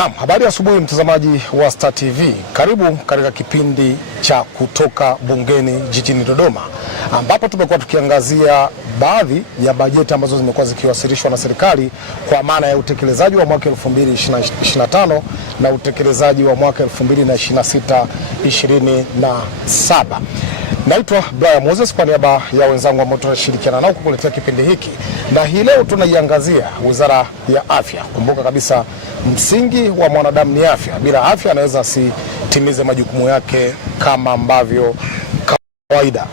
Naam, habari ya asubuhi mtazamaji wa Star TV. Karibu katika kipindi cha kutoka bungeni jijini Dodoma, ambapo tumekuwa tukiangazia baadhi ya bajeti ambazo zimekuwa zikiwasilishwa na serikali kwa maana ya utekelezaji wa mwaka 2025 na utekelezaji wa mwaka 2026-27. Naitwa Brian Moses kwa niaba ya wenzangu ambao tunashirikiana nao kukuletea kipindi hiki, na hii leo tunaiangazia Wizara ya Afya. Kumbuka kabisa msingi wa mwanadamu ni afya. Bila afya anaweza asitimize majukumu yake kama ambavyo kawaida,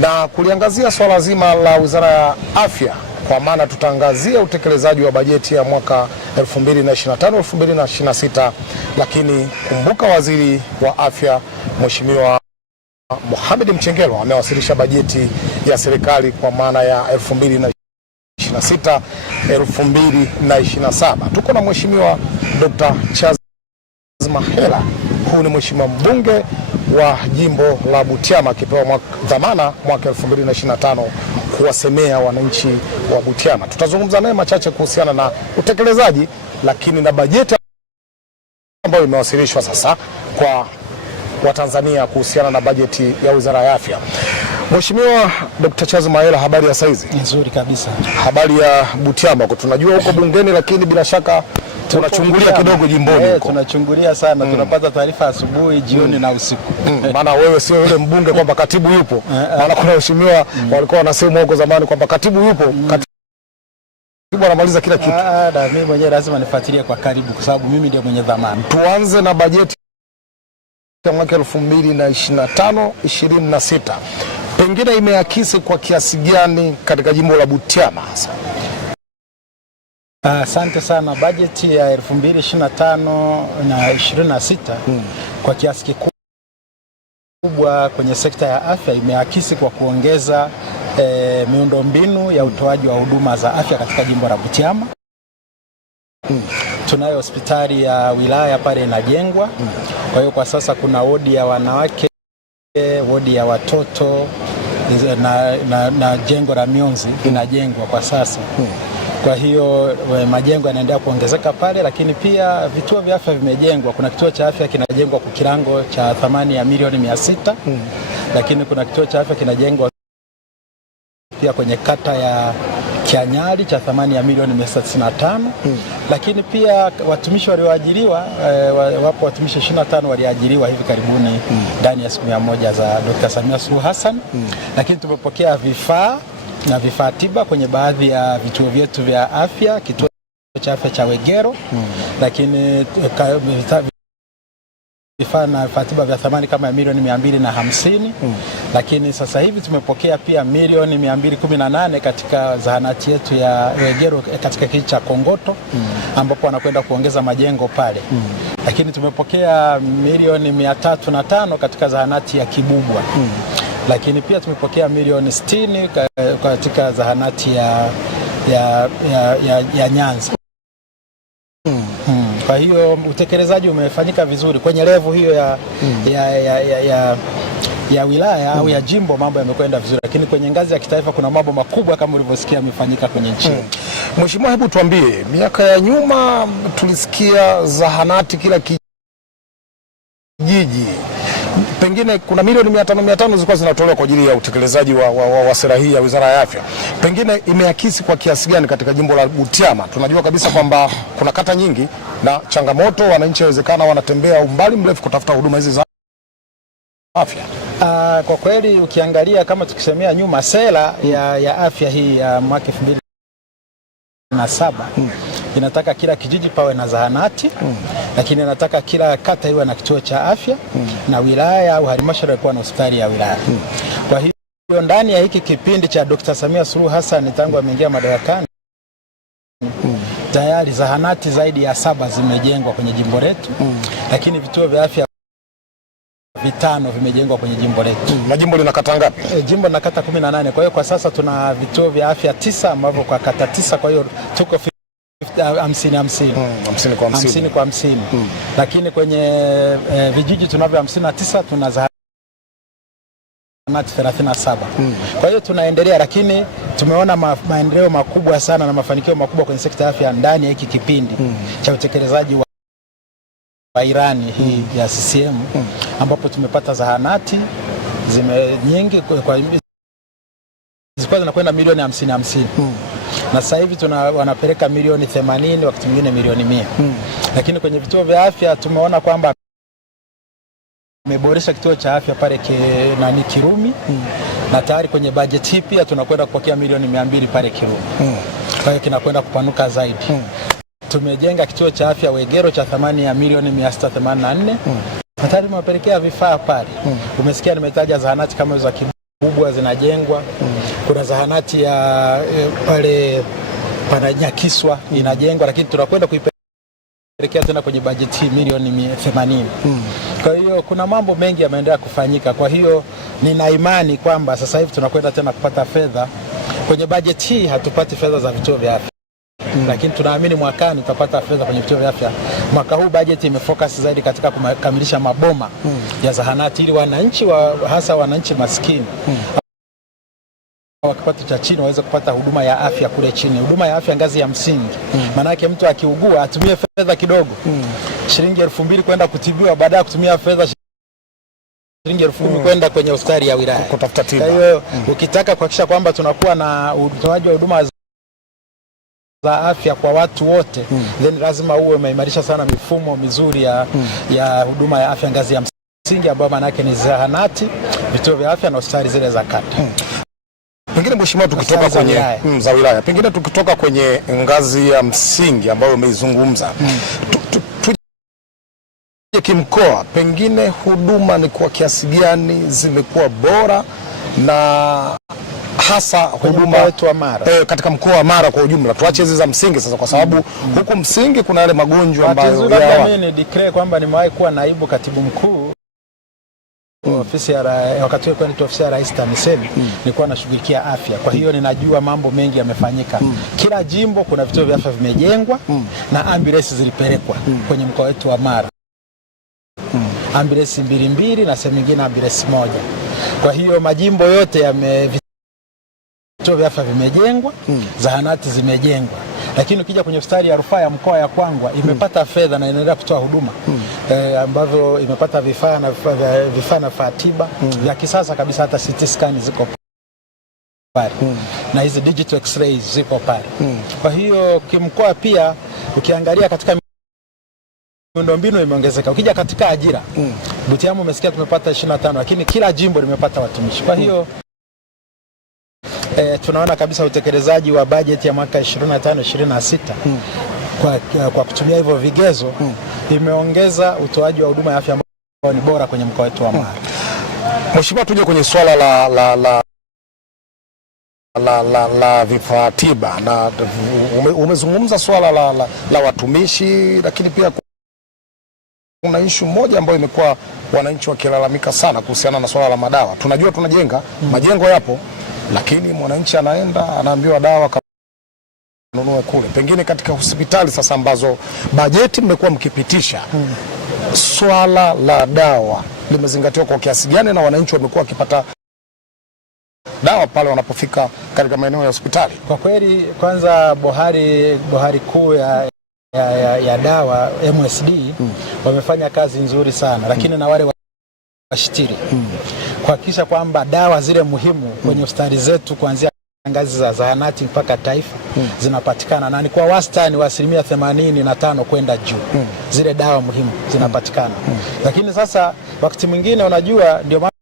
na kuliangazia swala zima la Wizara ya Afya kwa maana tutaangazia utekelezaji wa bajeti ya mwaka 2025-2026, lakini kumbuka Waziri wa Afya Mheshimiwa Mohamed Mchengerwa amewasilisha bajeti ya serikali kwa maana ya 2026-2027. Tuko na Mheshimiwa Dr. Charles Mahela. Huyu ni Mheshimiwa mbunge wa jimbo la Butiama akipewa dhamana mwaka 2025 kuwasemea wananchi wa Butiama. Tutazungumza naye machache kuhusiana na utekelezaji, lakini na bajeti ambayo imewasilishwa sasa kwa Watanzania kuhusiana na bajeti ya Wizara ya Afya. Mheshimiwa Dr. Charles Mahela, habari ya saizi? Nzuri kabisa. Habari ya Butiama? Tunajua huko bungeni, lakini bila shaka tunachungulia kidogo jimboni huko. Tunachungulia sana, tunapata taarifa asubuhi, jioni na usiku. Maana wewe sio yule mbunge kwamba katibu yupo. Maana kuna waheshimiwa walikuwa wanasema huko zamani kwamba katibu yupo, katibu anamaliza kila kitu. Na mimi mwenyewe lazima nifuatilie kwa karibu kwa sababu mimi ndiye mwenye dhamana. Tuanze na bajeti ya mwaka 2025-26. Pengine imeakisi kwa kiasi gani katika jimbo la Butiama hasa? Asante sana. Bajeti ya 2025 na 26 kwa kiasi kikubwa kwenye sekta ya afya imeakisi kwa kuongeza miundombinu ya utoaji wa huduma za afya katika jimbo la Butiama. Tunayo hospitali ya wilaya pale inajengwa. Kwa hiyo kwa sasa kuna wodi ya wanawake, wodi ya watoto na jengo la mionzi inajengwa kwa sasa. Kwa hiyo majengo yanaendelea kuongezeka pale, lakini pia vituo vya afya vimejengwa. Kuna kituo cha afya kinajengwa kwa kilango cha thamani ya milioni 600, lakini kuna kituo cha afya kinajengwa pia kwenye kata ya Kianyali cha thamani ya milioni 195. Lakini pia watumishi walioajiriwa, wapo watumishi 25 waliajiriwa hivi karibuni ndani ya siku 100 za Dr. Samia Suluhu Hassan. Lakini tumepokea vifaa na vifaa tiba kwenye baadhi ya vituo vyetu vya afya, kituo cha afya cha Wegero, lakini vifaa na vifaa tiba vya thamani kama ya milioni 250. Lakini sasa hivi tumepokea pia milioni 218 katika zahanati yetu ya Wegero katika kijiji cha Kongoto, ambapo wanakwenda kuongeza majengo pale. Lakini tumepokea milioni 305 katika zahanati ya Kibubwa. Lakini pia tumepokea milioni 60 katika zahanati ya Nyanza. Kwa hiyo utekelezaji umefanyika vizuri kwenye level hiyo ya wilaya au ya jimbo, mambo yamekwenda vizuri, lakini kwenye ngazi ya kitaifa kuna mambo makubwa kama ulivyosikia yamefanyika kwenye nchi. Mheshimiwa, hebu tuambie, miaka ya nyuma tulisikia zahanati kila kijiji, pengine kuna milioni 500 zilikuwa zinatolewa kwa ajili ya utekelezaji wa sera hii ya Wizara ya Afya. Pengine imeakisi kwa kiasi gani katika jimbo la Butiama? Tunajua kabisa kwamba kuna kata nyingi na changamoto, wananchi wawezekana wanatembea umbali mrefu kutafuta huduma hizi za afya. Kwa kweli ukiangalia kama tukisemea nyuma, sera ya afya hii ya mwaka 2007 inataka kila kijiji pawe na zahanati, lakini inataka kila kata iwe na kituo cha afya, na wilaya au halmashauri kuwa na hospitali ya wilaya. Kwa hiyo ndani ya hiki kipindi cha Dr. Samia Suluhu Hassan tangu ameingia madarakani, tayari zahanati zaidi ya 7 zimejengwa kwenye jimbo letu, lakini vituo vya afya 5 vimejengwa kwenye jimbo letu. Na jimbo lina kata ngapi? Jimbo lina kata 18. Kwa hiyo kwa sasa tuna vituo vya afya 9 ambavyo kwa kata 9, kwa hiyo tuko 50 kwa 50. Lakini kwenye vijiji tunavyo 59, tuna zahanati 37. Kwa hiyo tunaendelea, lakini tumeona maendeleo makubwa sana na mafanikio makubwa kwenye sekta ya afya ndani ya hiki kipindi cha utekelezaji ilani hii ya CCM ambapo tumepata zahanati nyingi zilikuwa zinakwenda milioni 50 na sasa hivi wanapeleka milioni 80, wakati mwingine milioni 100. Lakini kwenye vituo vya afya tumeona kwamba ameboresha kituo cha afya pale Kirumi na tayari kwenye bajeti hii pia tunakwenda kupokea milioni 200 pale Kirumi. Kwa hiyo kinakwenda kupanuka zaidi. Tumejenga kituo cha afya Wegero cha thamani ya milioni 684. Tayari tumepelekea vifaa pale. Umesikia nimetaja zahanati kama hizo kubwa zinajengwa. Kuna zahanati ya pale Nyakiswa inajengwa, lakini tunakwenda kuipelekea tena kwenye bajeti milioni 80. Kwa hiyo kuna mambo mengi yameendelea kufanyika. Kwa hiyo nina imani kwamba sasa hivi tunakwenda tena kupata fedha. Kwenye bajeti hii hatupati fedha za vituo vya afya. Lakini tunaamini mwakani tutapata fedha kwenye vituo vya afya. Mwaka huu bajeti imefocus zaidi katika kukamilisha maboma ya zahanati ili wananchi hasa wananchi maskini wa kipato cha chini waweze kupata huduma ya afya kule chini, huduma ya afya ngazi ya msingi. Maana yake mtu akiugua atumie fedha kidogo, shilingi 2000 kwenda kutibiwa, baada ya kutumia fedha shilingi 10,000 kwenda kwenye hospitali ya wilaya kutafuta tiba. Kwa hiyo ukitaka kuhakikisha kwamba tunakuwa na utoaji wa huduma za afya kwa watu wote, then lazima uwe umeimarisha sana mifumo mizuri ya huduma ya afya ngazi ya msingi, ambayo maana yake ni zahanati, vituo vya afya na hospitali zile za kata. Pengine mheshimiwa, tukitoka kwenye za wilaya, pengine tukitoka kwenye ngazi ya msingi ambayo umeizungumza, tuje kimkoa, pengine huduma ni kwa kiasi gani zimekuwa bora, na hasa huduma wetu wa Mara katika mkoa wa Mara kwa ujumla? Tuache hizi za msingi sasa, kwa sababu huku msingi kuna yale magonjwa ambayo mimi ni declare kwamba nimewahi kuwa naibu katibu mkuu ofisi ya wakati wa ofisi ya Rais TAMISEMI, nilikuwa nashughulikia afya. Kwa hiyo ninajua mambo mengi yamefanyika. Kila jimbo kuna vituo vya afya vimejengwa na ambulance zilipelekwa kwenye mkoa wetu wa Mara. Ambulance 2 na sehemu nyingine ambulance 1. Kwa hiyo majimbo yote vituo vya afya vimejengwa, zahanati zimejengwa. Lakini ukija kwenye hospitali ya rufaa ya mkoa ya Kwangwa imepata fedha na inaendelea kutoa huduma ambavyo imepata vifaa na vifaa tiba vya kisasa kabisa, hata CT scan ziko pale na hizi digital x-rays ziko pale. Kwa hiyo kimkoa pia ukiangalia katika miundombinu imeongezeka. Ukija katika ajira, Butiamu umesikia tumepata 25, lakini kila jimbo limepata watumishi. Kwa hiyo tunaona kabisa utekelezaji wa bajeti ya mwaka 25-26 kwa kutumia hivyo vigezo imeongeza utoaji wa huduma ya afya ambao ni bora kwenye mkoa wetu wa Mara. Mheshimiwa, tuje kwenye swala la vifaa tiba, na umezungumza swala la watumishi, lakini pia kuna issue moja ambayo imekuwa wananchi wakilalamika sana kuhusiana na swala la madawa. Tunajua tunajenga majengo yapo, lakini mwananchi anaenda anaambiwa dawa kanunue kule. Pengine katika hospitali sasa ambazo bajeti mmekuwa mkipitisha, swala la dawa limezingatiwa kwa kiasi gani, na wananchi wamekuwa wakipata dawa pale wanapofika katika maeneo ya hospitali? Kwa kweli, kwanza bohari kuu ya dawa MSD wamefanya kazi nzuri sana, lakini na wale washitiri kuhakikisha kwamba dawa zile muhimu kwenye hospitali zetu kuanzia ngazi za zahanati mpaka taifa zinapatikana, na ni kwa wastani wa 85% kwenda juu. Zile dawa muhimu zinapatikana. Lakini sasa wakati mwingine unajua, ndio maana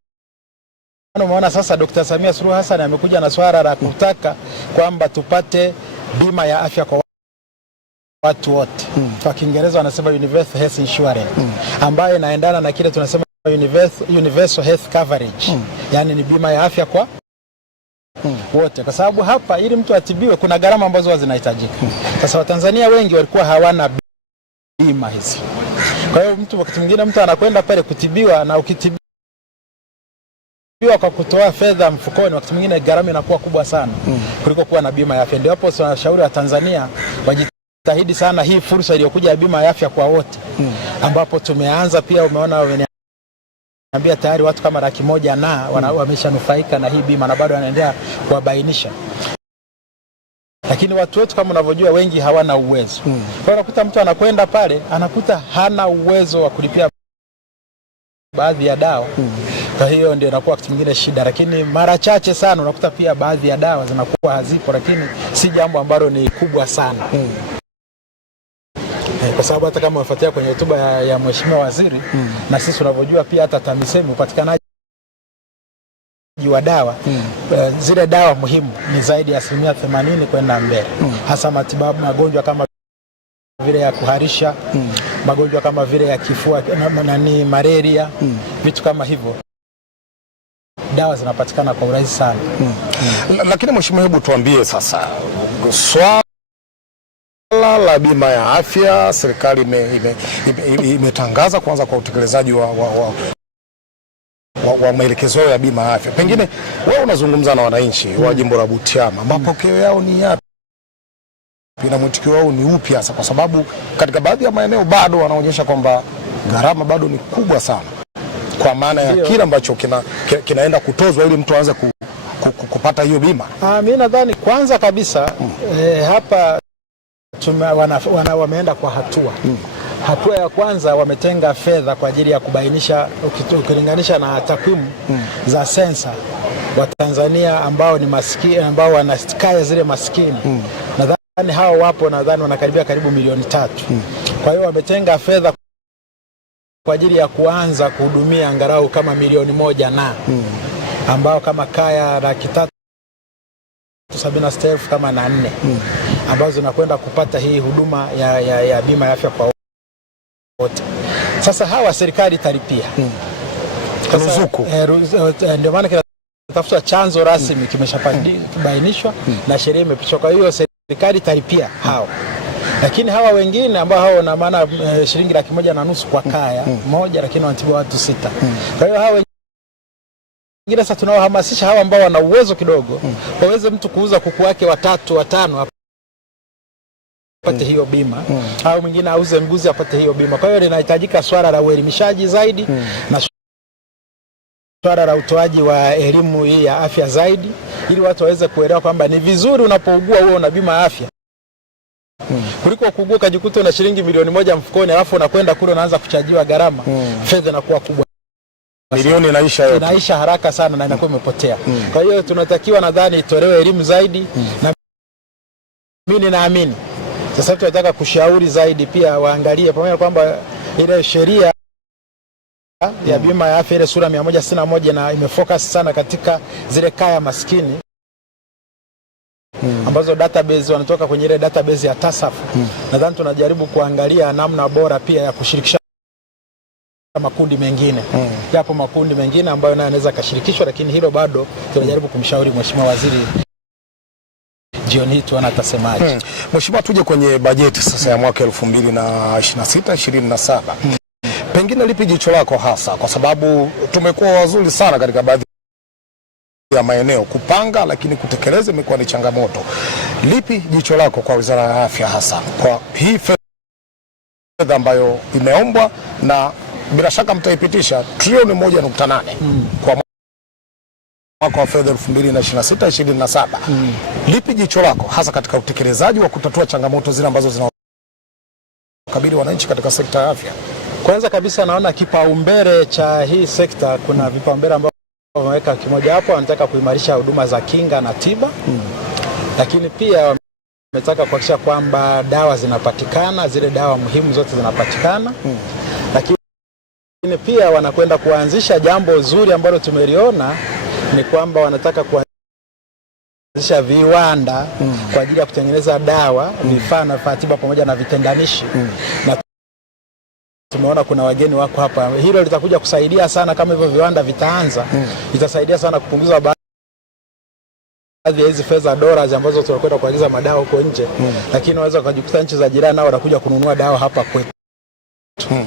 umeona sasa Dr. Samia Suluhu Hassan amekuja na swala la kutaka kwamba tupate bima ya afya kwa watu wote. Kwa Kiingereza wanasema universal health insurance, ambayo inaendana na kile tunasema universal health coverage. Yani ni bima ya afya kwa wote, kwa sababu hapa ili mtu atibiwe kuna gharama ambazo zinahitajika. Sasa Watanzania wengi walikuwa hawana bima hizi. Kwa hiyo wakati mwingine mtu anakwenda pale kutibiwa, na ukitibiwa kwa kutoa fedha mfukoni, wakati mwingine gharama inakuwa kubwa sana kuliko kuwa na bima ya afya. Ndio hapo tunashauri wa Tanzania wajitahidi sana hii fursa iliyokuja ya bima ya afya kwa wote, ambapo tumeanza pia, umeona wameniambia tayari watu kama 100,000 na wameshanufaika na hii bima, na bado wanaendelea kuwabainisha. lakini watu wetu kama unavyojua wengi hawana uwezo. Kwa hiyo unakuta mtu anakwenda pale anakuta hana uwezo wa kulipia baadhi ya dawa. Kwa hiyo ndio inakuwa kitu kingine shida, lakini mara chache sana unakuta pia baadhi ya dawa zinakuwa hazipo, lakini si jambo ambalo ni kubwa sana. Kwa sababu hata kama umefuatia kwenye hotuba ya Mheshimiwa Waziri, na sisi tunavyojua pia hata TAMISEMI upatikanaji wa dawa, zile dawa muhimu ni zaidi ya 80% kwenda mbele, hasa matibabu magonjwa kama vile ya kuharisha, magonjwa kama vile ya kifua malaria, vitu kama hivyo, dawa zinapatikana kwa urahisi sana. Lakini Mheshimiwa, hebu tuambie sasa, swala la bima ya afya, serikali imetangaza kuanza kwa utekelezaji wa maelekezo ya bima ya afya. Pengine wewe unazungumza na wananchi wa jimbo la Butiama, mapokeo yao ni yapi na mwitikio wao ni upi hasa, kwa sababu katika baadhi ya maeneo bado wanaonyesha kwamba gharama bado ni kubwa sana, kwa maana ya kile ambacho kinaenda kutozwa ili mtu aanze kupata hiyo bima? Mimi nadhani kwanza kabisa hapa wameenda kwa hatua. Hatua ya kwanza, wametenga fedha kwa ajili ya kubainisha, ukilinganisha na takwimu za sensa wa Tanzania ambao ni maskini, ambao wanakaya zile maskini, nadhani hao wapo, nadhani wanakaribia karibu milioni 3. Kwa hiyo wametenga fedha kwa ajili ya kuanza kuhudumia angalau kama milioni 1 na ambao kama kaya 376,000 kama na 4 ambazo zinakwenda kupata hii huduma ya bima ya afya kwa wote. Sasa hawa serikali italipia ruzuku. Ndio maana kinatafuta chanzo rasmi kimeshabainishwa na sheria imepitishwa. Kwa hiyo serikali italipia hao, lakini hawa wengine ambao hao na maana shilingi 1,500,000 kwa kaya moja, lakini wanatibu watu 6. Kwa hiyo hawa wengine sasa tunawahamasisha hawa ambao wana uwezo kidogo waweze mtu kuuza kuku wake 3 5 apate hiyo bima, au mwingine auze mbuzi apate hiyo bima. Kwa hiyo linahitajika swala la uelimishaji zaidi na swala la utoaji wa elimu hii ya afya zaidi, ili watu waweze kuelewa kwamba ni vizuri unapougua wewe una bima ya afya kuliko kuugua kajikuta una shilingi milioni 1 mfukoni, alafu unakwenda kule unaanza kuchajiwa gharama, fedha inakuwa kubwa, milioni inaisha haraka sana na inakuwa imepotea. Kwa hiyo tunatakiwa nadhani itolewe elimu zaidi, na mimi naamini sasa tunataka kushauri zaidi pia waangalie, pamoja kwamba ile sheria ya bima ya afya ile sura 161 na imefocus sana katika zile kaya maskini ambazo database wanatoka kwenye ile database ya TASAF. Nadhani tunajaribu kuangalia namna bora pia ya kushirikisha makundi mengine. Yapo makundi mengine ambayo nayo yanaweza kashirikishwa, lakini hilo bado tunajaribu kumshauri Mheshimiwa Waziri jioni hii tuone atasemaje. Mheshimiwa, tuje kwenye bajeti sasa ya mwaka 2026-2027. Pengine lipi jicho lako hasa, kwa sababu tumekuwa wazuri sana katika baadhi ya maeneo kupanga, lakini kutekeleza imekuwa ni changamoto. Lipi jicho lako kwa Wizara ya Afya hasa kwa hii fedha ambayo imeombwa na bila shaka mtaipitisha trilioni 1.8 kwa mwaka wa fedha 2026-2027. Lipi jicho lako hasa katika utekelezaji wa kutatua changamoto zile ambazo zinawakabili wananchi katika sekta ya afya? Kwanza kabisa naona kipaumbele cha hii sekta, kuna vipaumbele ambavyo wameweka. Kimoja hapo wanataka kuimarisha huduma za kinga na tiba, lakini pia wametaka kuhakikisha kwamba dawa zinapatikana, zile dawa muhimu zote zinapatikana, lakini pia wanakwenda kuanzisha jambo zuri ambalo tumeliona, ni kwamba wanataka kuanzisha viwanda kwa ajili ya kutengeneza dawa, vifaa na tiba pamoja na vitendanishi. Na tumeona kuna wageni wako hapa, hilo litakuja kusaidia sana. Kama hivyo viwanda vitaanza, itasaidia sana kupunguza baadhi ya hizi fedha dollars ambazo tunakwenda kuagiza madawa huko nje, lakini waweza kujikuta nchi za jirani nao wanakuja kununua dawa hapa kwetu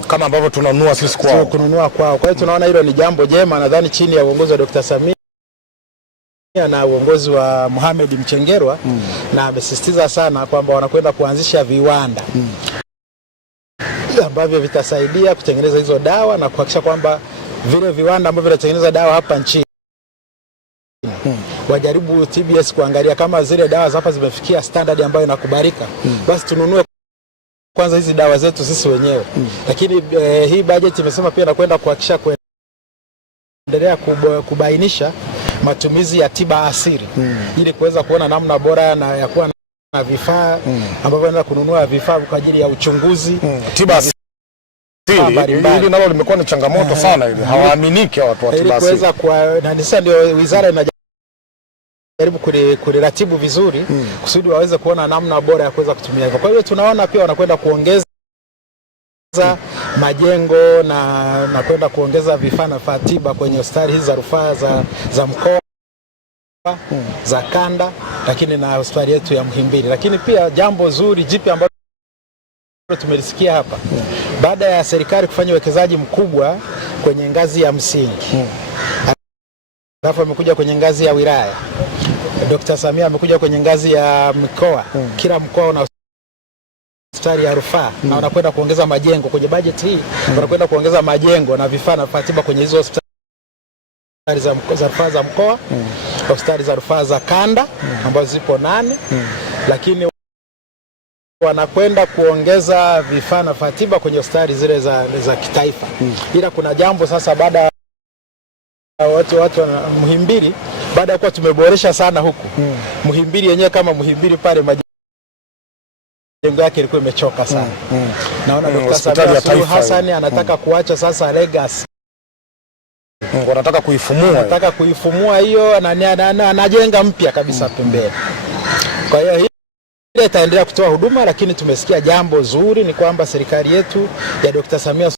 kama ambavyo tunanunua sisi kwao. Kwa hiyo tunaona hilo ni jambo jema. Nadhani chini ya uongozi wa Dr. Samia na uongozi wa Mohamed Mchengerwa, na amesisitiza sana kwamba wanakwenda kuanzisha viwanda ambavyo vitasaidia kutengeneza hizo dawa na kuhakikisha kwamba vile viwanda ambavyo vinatengeneza dawa hapa nchini wajaribu TBS kuangalia kama zile dawa hapa zimefikia standard ambayo inakubalika, basi tununue kwanza hizi dawa zetu sisi wenyewe. Lakini hii budget imesema pia nakwenda kuhakikisha kuendelea kubainisha matumizi ya tiba asili ili kuweza kuona namna bora na ya kuwa na vifaa ambavyo naenda kununua vifaa kwa ajili ya uchunguzi tiba asili. Hili nalo limekuwa ni changamoto sana, ili hawaaminiki watu wa tiba asili. Kuweza na sasa ndio wizara inajaribu kuliratibu vizuri kusudi waweze kuona namna bora ya kuweza kutumia hivyo. Kwa hiyo tunaona pia wanakwenda kuongeza majengo na kwenda kuongeza vifaa na tiba kwenye hospitali hizi za rufaa za mkoa, za kanda, lakini na hospitali yetu ya Muhimbili. Lakini pia jambo zuri jipya ambalo tumelisikia hapa, baada ya serikali kufanya uwekezaji mkubwa kwenye ngazi ya msingi, alafu amekuja kwenye ngazi ya wilaya, Dr. Samia amekuja kwenye ngazi ya mikoa, kila mkoa una hospitali ya rufaa na wanakwenda kuongeza majengo kwenye bajeti hii, wanakwenda kuongeza majengo na vifaa na tiba kwenye hizo hospitali za rufaa za mkoa, hospitali za rufaa za kanda ambazo zipo 8, lakini wanakwenda kuongeza vifaa na tiba kwenye hospitali zile za kitaifa. Ila kuna jambo sasa, baada ya watu wa Muhimbili, baada ya kuwa tumeboresha sana huku Muhimbili yenyewe kama Muhimbili pale majengo yake ilikuwa imechoka sana. Naona Dr. Samia Suluhu Hassan anataka kuacha sasa legacy. Wanataka kuifumua hiyo na anajenga mpya kabisa pembeni. Kwa hiyo ile itaendelea kutoa huduma, lakini tumesikia jambo zuri ni kwamba serikali yetu ya Dr. Samia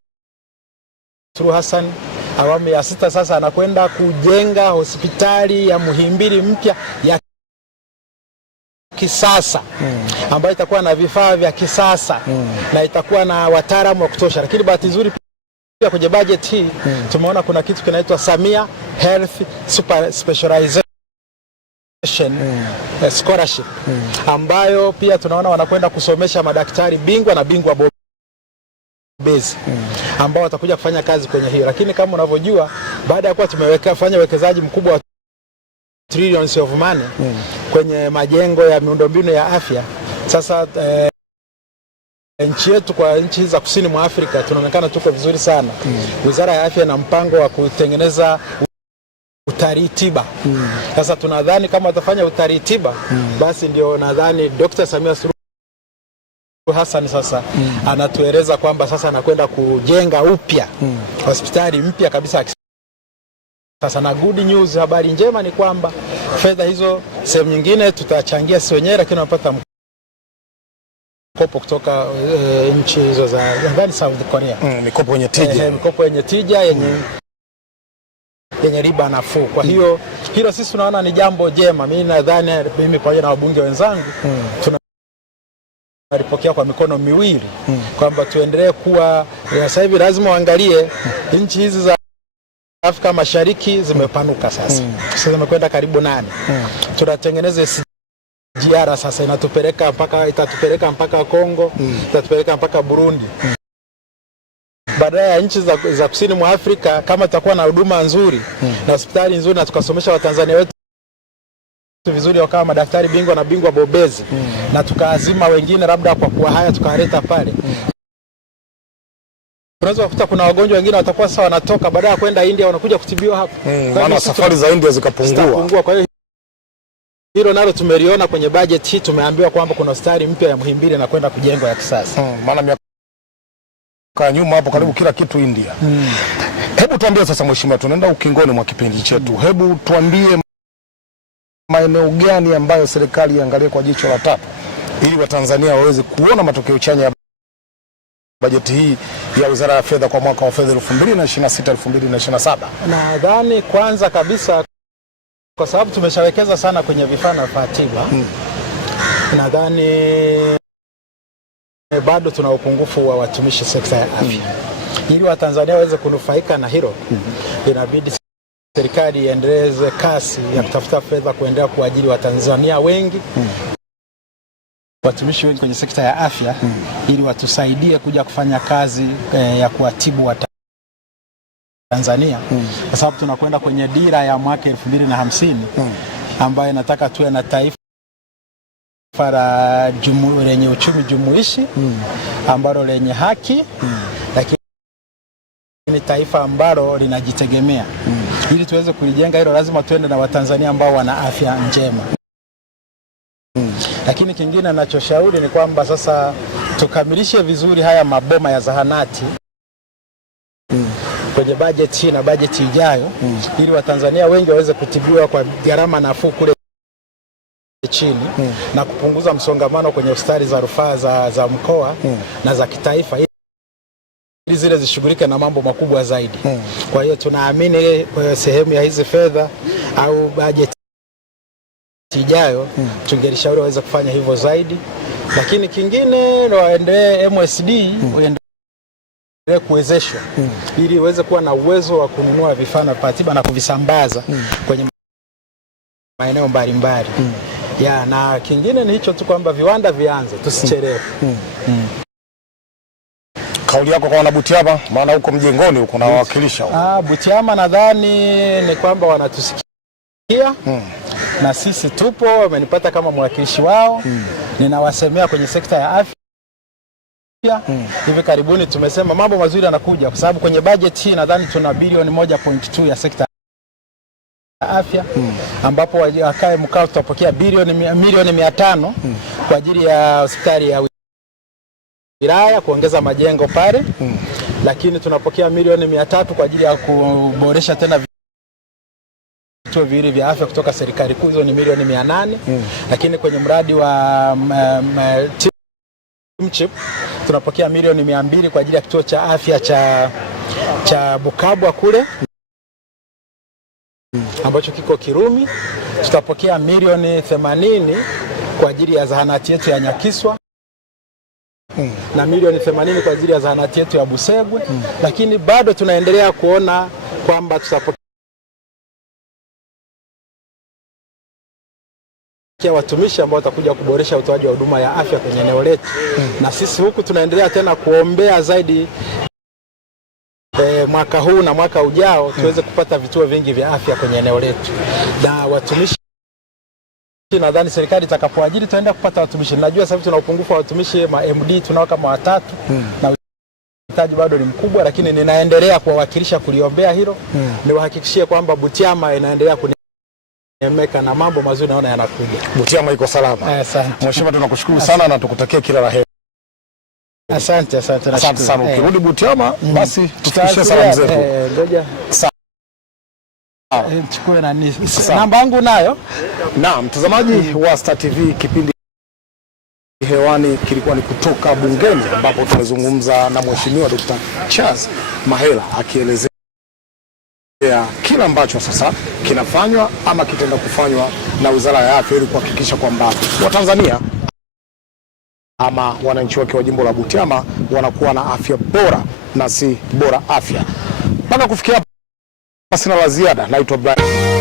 Suluhu Hassan awamu ya 6 sasa anakwenda kujenga hospitali ya Muhimbili mpya ya kisasa ambayo itakuwa na vifaa vya kisasa na itakuwa na wataalamu wa kutosha. Lakini bahati nzuri pia kwenye budget hii tumeona kuna kitu kinaitwa Samia Health Super Specialization Scholarship ambayo pia tunaona wanakwenda kusomesha madaktari bingwa na bingwa bobezi ambao watakuja kufanya kazi kwenye hiyo. Lakini kama unavyojua, baada ya kuwa tumefanya uwekezaji mkubwa wa trillions of money kwenye majengo ya miundombinu ya afya, sasa nchi yetu kwa nchi za kusini mwa Afrika tunaonekana tuko vizuri sana. Wizara ya Afya na mpango wa kutengeneza utalii tiba. Sasa tunadhani kama watafanya utalii tiba, basi ndio nadhani Dr. Samia Suluhu Hassan sasa anatueleza kwamba sasa anakwenda kujenga upya hospitali mpya kabisa. Sasa na good news, habari njema ni kwamba fedha hizo sehemu nyingine tutachangia sisi wenyewe, lakini tunapata mkopo kutoka nchi hizo za ndani, South Korea. Mikopo yenye tija. Mikopo yenye tija yenye riba nafuu. Kwa hiyo hilo sisi tunaona ni jambo jema. Mimi nadhani mimi pamoja na wabunge wenzangu tunalipokea kwa mikono miwili kwamba tuendelee kuwa, sasa hivi lazima waangalie nchi hizi za Afrika Mashariki zimepanuka sasa. Sasa zimekwenda karibu 8. Tunatengeneza SGR sasa itatupeleka mpaka Kongo, itatupeleka mpaka Burundi. Baada ya nchi za kusini mwa Afrika, kama tutakuwa na huduma nzuri na hospitali nzuri na tukasomesha Watanzania wetu vizuri wakawa madaktari bingwa na bingwa bobezi na tukaazima wengine labda kwa kuwa haya tukawaleta pale, unaweza kukuta kuna wagonjwa wengine watakuwa sasa wanatoka baada ya kwenda India wanakuja kutibiwa hapa. Maana safari za India zikapungua. Kwa hiyo hilo nalo tumeliona kwenye budget hii, tumeambiwa kwamba kuna hospitali mpya ya Muhimbili na kwenda kujengwa ya kisasa. Maana miaka nyuma hapo karibu kila kitu India. Hebu tuambie sasa mheshimiwa, tunaenda ukingoni mwa kipindi chetu. Hebu tuambie maeneo gani ambayo serikali iangalie kwa jicho la tatu ili Watanzania waweze kuona matokeo chanya ya bajeti hii ya Wizara ya Fedha kwa mwaka wa fedha 2026-2027. Nadhani kwanza kabisa, kwa sababu tumeshawekeza sana kwenye vifaa na tiba, nadhani bado tuna upungufu wa watumishi sekta ya afya. Ili Watanzania waweze kunufaika na hilo, inabidi serikali iendeleze kasi ya kutafuta fedha kuendelea kuajiri Watanzania wengi, watumishi wengi kwenye sekta ya afya ili watusaidie kuja kufanya kazi ya kuwatibu Tanzania kwa sababu tunakwenda kwenye dira ya mwaka 2050 ambayo inataka tuwe na taifa lenye uchumi jumuishi ambalo lenye haki lakini taifa ambalo linajitegemea. Ili tuweze kulijenga hilo lazima tuende na Watanzania ambao wana afya njema. Lakini kingine ninachoshauri ni kwamba sasa tukamilishe vizuri haya maboma ya zahanati kwenye bajeti hii na bajeti ijayo ili Watanzania wengi waweze kutibiwa kwa gharama nafuu kule chini na kupunguza msongamano kwenye hospitali za rufaa za mkoa na za kitaifa ili zile zishughulike na mambo makubwa zaidi. Kwa hiyo tunaamini kwa sehemu ya hizi fedha au bajeti ijayo tungelishauri waweze kufanya hivyo zaidi. Lakini kingine waendelee MSD kuwezeshwa ili uweze kuwa na uwezo wa kununua vifaa na tiba na kuvisambaza kwenye maeneo mbalimbali. Na kingine ni hicho tu kwamba viwanda vianze, tusichelewe. Kauli yako kwa Wanabutiama, maana huko mjengoni huko na wawakilisha huko. Butiama nadhani ni kwamba wanatusikia na sisi tupo, wamenipata kama mwakilishi wao. Ninawasemea kwenye sekta ya afya. Hivi karibuni tumesema mambo mazuri yanakuja kwa sababu kwenye budget hii nadhani tuna bilioni 1.2 ya sekta ya afya ambapo wakae mkao tutapokea milioni 500 kwa ajili ya hospitali ya wilaya kuongeza majengo pale. Lakini tunapokea milioni 300 kwa ajili ya kuboresha tena vituo viwili vya afya kutoka serikali kuu, hizo ni milioni 800. Lakini kwenye mradi wa Chip tunapokea milioni 200 kwa ajili ya kituo cha afya cha Bukabwa kule ambacho kiko Kirumi. Tutapokea milioni 80 kwa ajili ya zahanati yetu ya Nyakiswa na milioni 80 kwa ajili ya zahanati yetu ya Busegwe. Lakini bado tunaendelea kuona kwamba tutapokea watumishi ambao watakuja kuboresha utoaji wa huduma ya afya kwenye eneo letu. Na sisi huku tunaendelea tena kuombea zaidi mwaka huu na mwaka ujao tuweze kupata vituo vingi vya afya kwenye eneo letu. Na watumishi nadhani serikali itakapoajiri tutaenda kupata watumishi. Najua sasa tuna upungufu wa watumishi, MD tunao kama 3 na uhitaji bado ni mkubwa, lakini ninaendelea kuwawakilisha kuliombea hilo. Niwahakikishie kwamba Butiama inaendelea kunemeka na mambo mazuri naona yanakuja. Butiama iko salama. Asante. Mheshimiwa, tunakushukuru sana na tukutakie kila la heri. Asante sana. Ukirudi Butiama basi tufikishie salamu zetu. Ngoja. Chukue namba yangu nayo. Naam, mtazamaji wa Star TV, kipindi hewani kilikuwa ni kutoka bungeni ambapo tumezungumza na Mheshimiwa Dr. Charles Mahela akielezea kila ambacho sasa kinafanywa ama kitenda kufanywa na Wizara ya Afya ili kuhakikisha kwamba Watanzania ama wananchi wake wa jimbo la Butiama wanakuwa na afya bora na si bora afya. Mpaka kufikia hapa sina la ziada. Naitwa Brian.